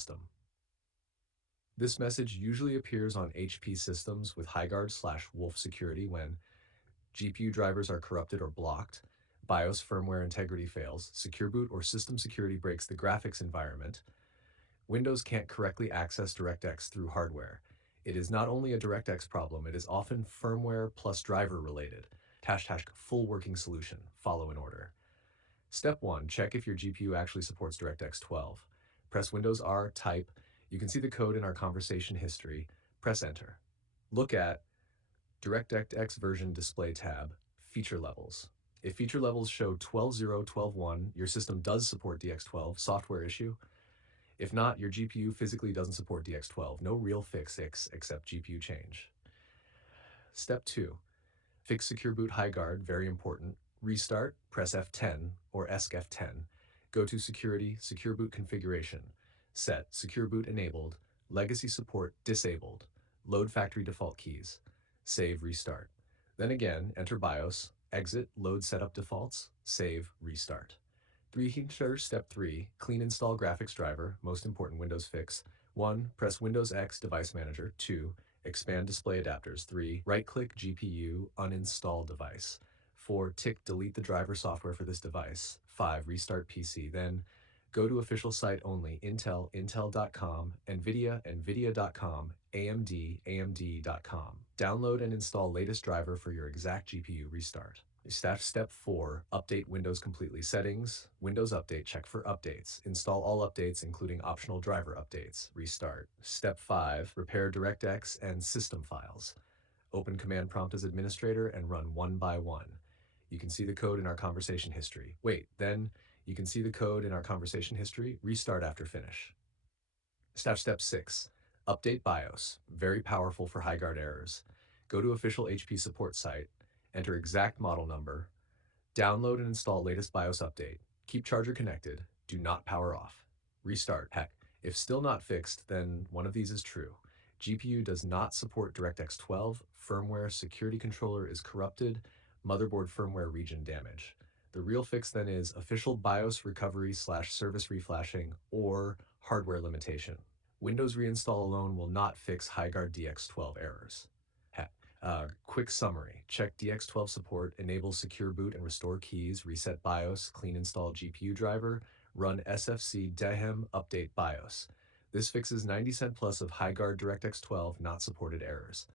system. This message usually appears on HP systems with HighGuard/Wolf security when GPU drivers are corrupted or blocked, BIOS firmware integrity fails, secure boot or system security breaks the graphics environment, Windows can't correctly access DirectX through hardware. It is not only a DirectX problem, it is often firmware plus driver related. Full working solution. Follow in order. Step 1. Check if your GPU actually supports DirectX 12. Press Windows R, type. You can see the code in our conversation history. Press Enter. Look at DirectX version display tab, feature levels. If feature levels show 12.0, 12.1, your system does support DX12, software issue. If not, your GPU physically doesn't support DX12. No real fix except GPU change. Step 2. Fix secure boot HighGuard, very important. Restart, press F10 or ESC F10. Go to Security, Secure Boot Configuration. Set Secure Boot enabled, Legacy support disabled. Load factory default keys. Save, restart. Then again, enter BIOS, exit, load setup defaults, save, restart. Step 3, clean install graphics driver, most important Windows fix. 1. Press Windows X Device Manager. 2. Expand display adapters. 3. Right-click GPU, uninstall device. 4. Tick delete the driver software for this device. 5. Restart PC. Then go to official site only, Intel, intel.com, NVIDIA, nvidia.com, AMD, amd.com. Download and install latest driver for your exact GPU restart. Step 4, update Windows completely. Settings, Windows Update, check for updates. Install all updates, including optional driver updates. Restart. Step 5, repair DirectX and system files. Open command prompt as administrator and run one by one. You can see the code in our conversation history. Then you can see the code in our conversation history. Restart after finish. Step 6, update BIOS. Very powerful for HighGuard errors. Go to official HP support site. Enter exact model number, download and install latest BIOS update, keep charger connected, do not power off. Restart. Heck, if still not fixed, then one of these is true. GPU does not support DirectX 12, firmware security controller is corrupted, motherboard firmware region damage. The real fix then is official BIOS recovery/service reflashing or hardware limitation. Windows reinstall alone will not fix HighGuard DX12 errors. Quick summary. Check DX12 support, enable secure boot and restore keys, reset BIOS, clean install GPU driver, run SFC dehem, update BIOS. This fixes 90% plus of HighGuard DirectX 12 not supported errors.